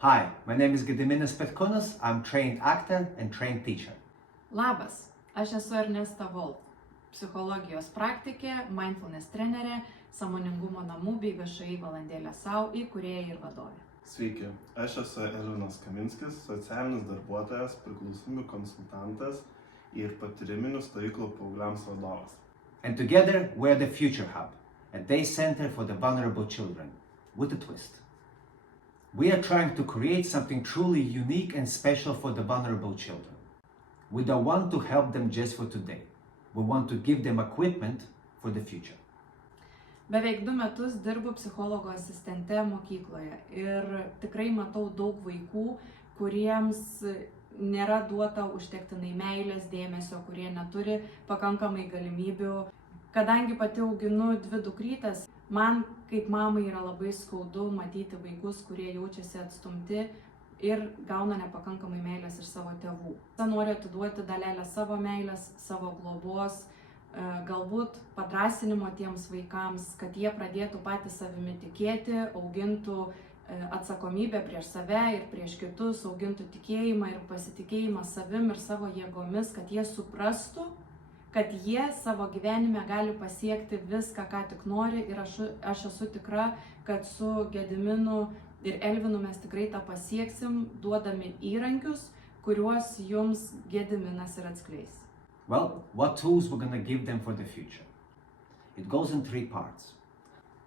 Hi, my name is Gediminas Petkunas. I'm trained actor and trained teacher. Labas, aš esu Ernesta Wolf, psichologijos praktikė, mindfulness trenerė, sąmoningumo namų bei VŠI valandėlė sau įkūrėja ir vadovė. Sveiki, aš esu Elvinas Kaminskis, socialinis darbuotojas, priklausomybių konsultantas ir patyriminių stovyklų paaugliams vadovas. And together we're the Future Hub, a day center for the vulnerable children, with a twist. We are trying to create something truly unique and special for the vulnerable children. We don't want to help them just for today. We want to give them equipment for the future. Beveik 2 metus dirbu psichologo asistente mokykloje ir tikrai matau daug vaikų, kuriems nėra duota užtektinai meilės, dėmesio, kurie neturi pakankamai galimybių. Kadangi pati auginu 2 dukrytes, man kaip mamai yra labai skaudu matyti vaikus, kurie jaučiasi atstumti ir gauna nepakankamai meilės iš savo tėvų. Noriu atiduoti dalelę savo meilės, savo globos, galbūt padrąsinimo tiems vaikams, kad jie pradėtų patys savimi tikėti, augintų atsakomybę prieš save ir prieš kitus, augintų tikėjimą ir pasitikėjimą savim ir savo jėgomis, kad jie suprastų, kad jie savo gyvenime gali pasiekti viską, ką tik nori, ir aš esu tikra, kad su Gediminu ir Elvinu mes tikrai tą pasieksim, duodami įrankius, kuriuos jums Gediminas ir atskleis. Well, what tools we're going to give them for the future? It goes in 3 parts.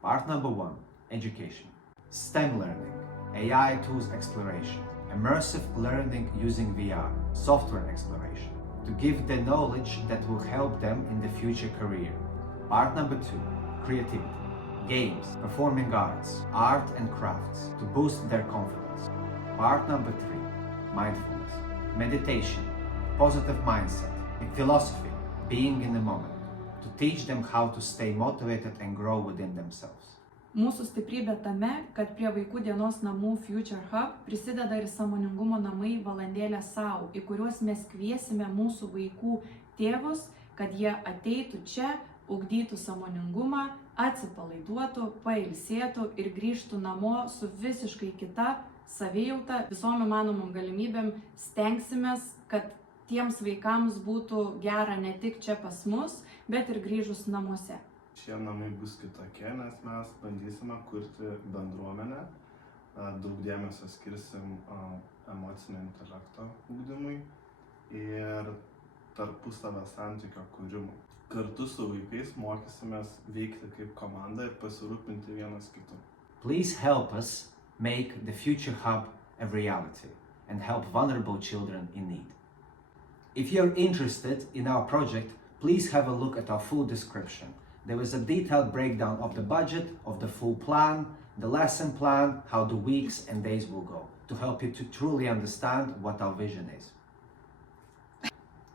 Part number 1, education. STEM learning, AI tools exploration, immersive learning using VR, software exploration, to give the knowledge that will help them in the future career. Part number 2, creativity, games, performing arts, art and crafts, to boost their confidence. Part number 3, mindfulness, meditation, positive mindset, and philosophy, being in the moment, to teach them how to stay motivated and grow within themselves. Mūsų stiprybė tame, kad prie vaikų dienos namų Future Hub prisideda ir sąmoningumo namai valandėlė sau, į kuriuos mes kviesime mūsų vaikų tėvus, kad jie ateitų čia, ugdytų sąmoningumą, atsipalaiduotų, pailsėtų ir grįžtų namo su visiškai kita savijauta, visom įmanomom galimybėm. Stengsimės, kad tiems vaikams būtų gera ne tik čia pas mus, bet ir grįžus namuose. Šie namai bus kitokie, nes mes bandysime kurti bendruomenę, daug dėmesio skirsim emocinio intelekto ugdymui ir tarpusavio santykio kūrimui. Kartu su vaikais mokysimės veikti kaip komanda ir pasirūpinti vienas kitu. Please help us make the Future Hub a reality and help vulnerable children in need. If you're interested in our project, please have a look at our full description. There is a detailed breakdown of the budget, of the full plan, the lesson plan, how the weeks and days will go, to help you to truly understand what our vision is.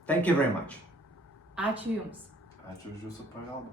Thank you very much. Ačiū Jums. Ačiū už Jūsų pagalbą.